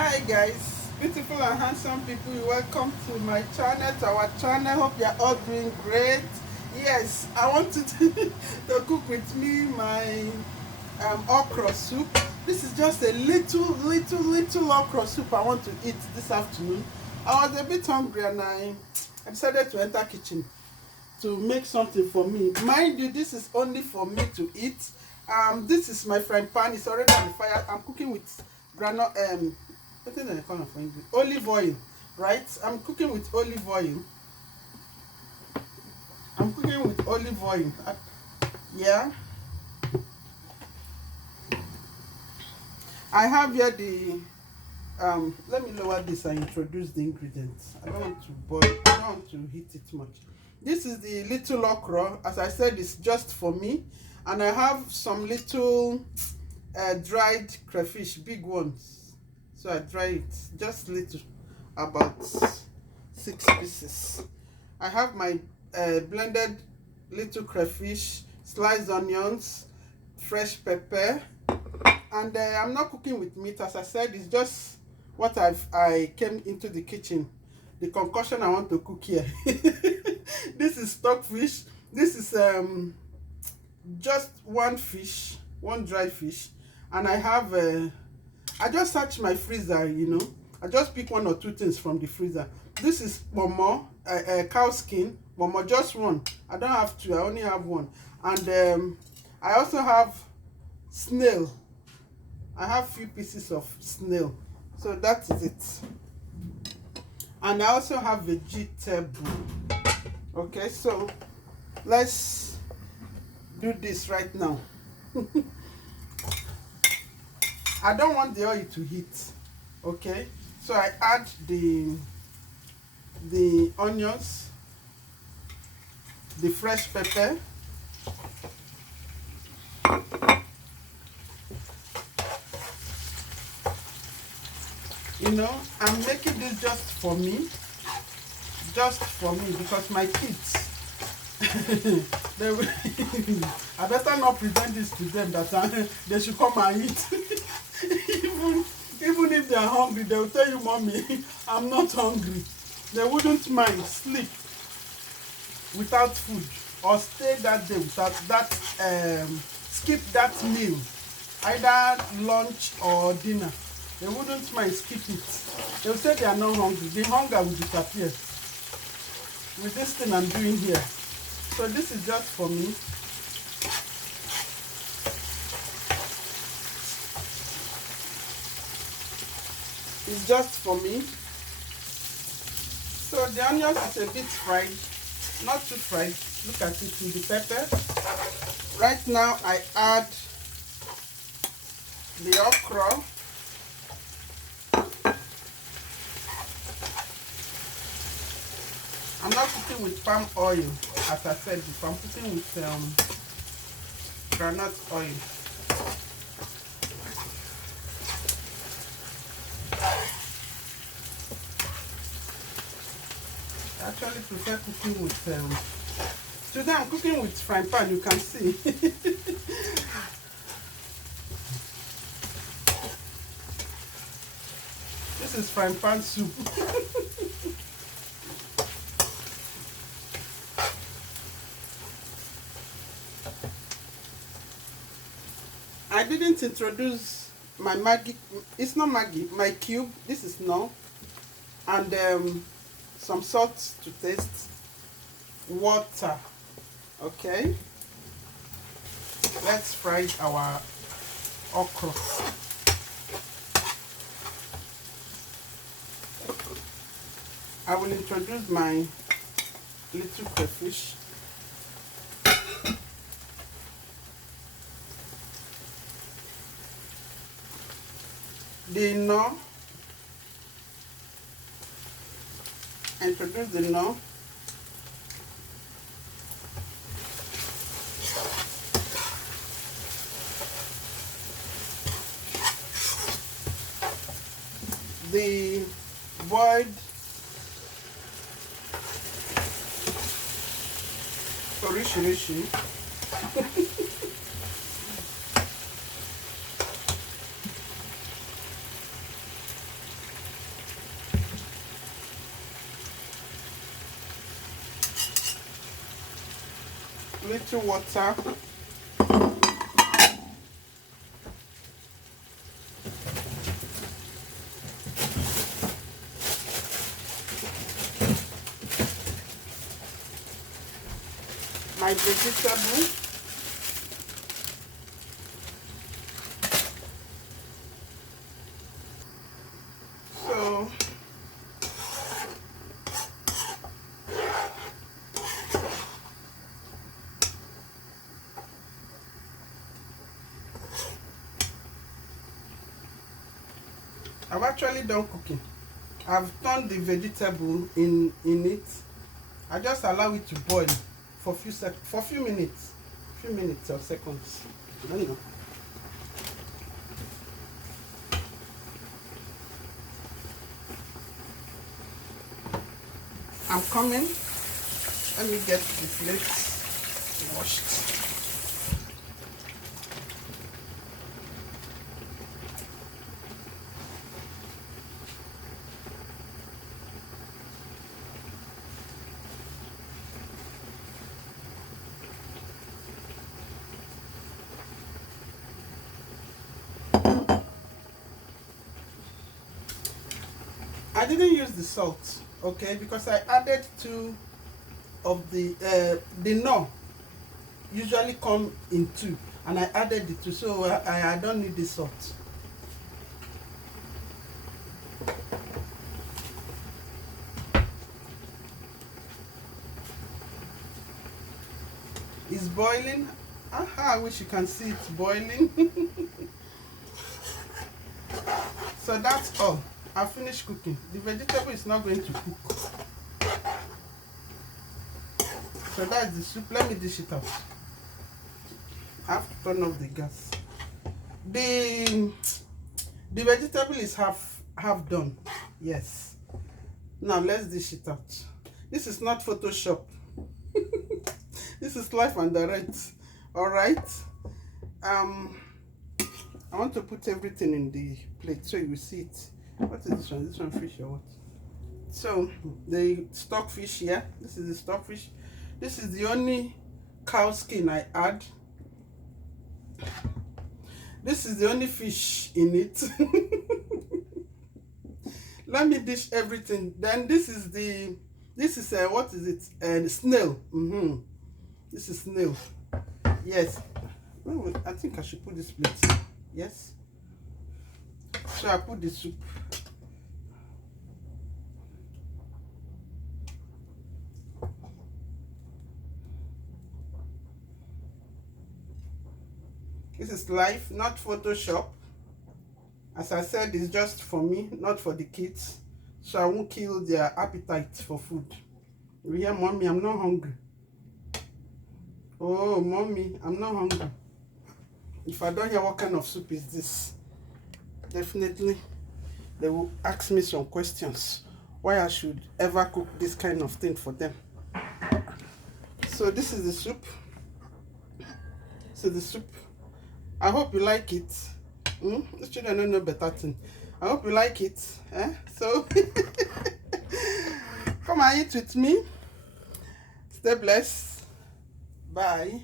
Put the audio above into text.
Hi guys, beautiful and handsome people, welcome to my channel, to our channel. Hope you're all doing great. Yes, I wanted to cook with me my okra soup. This is just a little okra soup I want to eat this afternoon. I was a bit hungry and I decided to enter kitchen to make something for me. Mind you, this is only for me to eat. This is my frying pan. It's already on the fire. I'm cooking with granite what is the color for English? Olive oil, right? I'm cooking with olive oil. I'm cooking with olive oil. Yeah. I have here the let me lower this and introduce the ingredients. I don't want to boil, I don't want to heat it much. This is the little okra. As I said, it's just for me. And I have some little dried crayfish, big ones. So I dry it, just little, about 6 pieces. I have my blended little crayfish, sliced onions, fresh pepper, and I'm not cooking with meat. As I said, it's just what I came into the kitchen, the concoction I want to cook here. This is stockfish. This is just one fish, one dry fish, and I have I just search my freezer, I just pick one or two things from the freezer. This is momo, cow skin, momo, just one. I don't have two, I only have one. And I also have snail. I have few pieces of snail. So that is it. And I also have vegetable. Okay, so let's do this right now. I don't want the oil to heat. Okay, so I add the onions, the fresh pepper, I'm making this just for me, because my kids they will I better not present this to them that they should come and eat. Even if they are hungry, they will tell you, mommy, I'm not hungry. They wouldn't mind sleep without food, or stay that day without that, skip that meal, either lunch or dinner. They wouldn't mind skip it. They will say they are not hungry. The hunger will disappear with this thing I'm doing here. So this is just for me. It's just for me. So the onions is a bit fried, not too fried. Look at it with the pepper. Right now I add the okra. I'm not cooking with palm oil, as I said before. I'm cooking with granite oil. I actually prefer cooking with today I'm cooking with frying pan, you can see. This is frying pan soup. I didn't introduce my Maggi. It's not Maggi, my cube. This is no. And some salt to taste. Water. Okay. Let's fry our okra. I will introduce my little crayfish. The no. Introduce the no. The boiled orishi. little water. My vegetable. So I've actually done cooking. I've turned the vegetable in it. I just allow it to boil for few minutes or seconds. I don't know. I'm coming. Let me get the plates washed. I didn't use the salt, okay, because I added two of the knorr usually come in two, and I added the two, so I don't need the salt. It's boiling. Aha, I wish you can see it boiling. So that's all. I finished cooking. The vegetable is not going to cook. So that's the soup. Let me dish it out. I have to turn off the gas. The vegetable is half done. Yes. Now let's dish it out. This is not Photoshop. This is live and direct. All right. I want to put everything in the plate so you will see it. What is this one? This one fish or what? So the stockfish here. This is the stockfish. This is the only cow skin I add. This is the only fish in it. Let me dish everything. Then this is what is it? Snail. This is snail. Yes. Oh, I think I should put this plate. Yes. So I put the soup. This is live, not Photoshop. As I said, it's just for me, not for the kids. So I won't kill their appetite for food. You hear, mommy, I'm not hungry. Oh, mommy, I'm not hungry. If I don't hear what kind of soup is this, definitely they will ask me some questions. Why I should ever cook this kind of thing for them. So this is the soup. So the soup. I hope you like it. The children don't know better thing. I hope you like it. So come and eat with me. Stay blessed. Bye.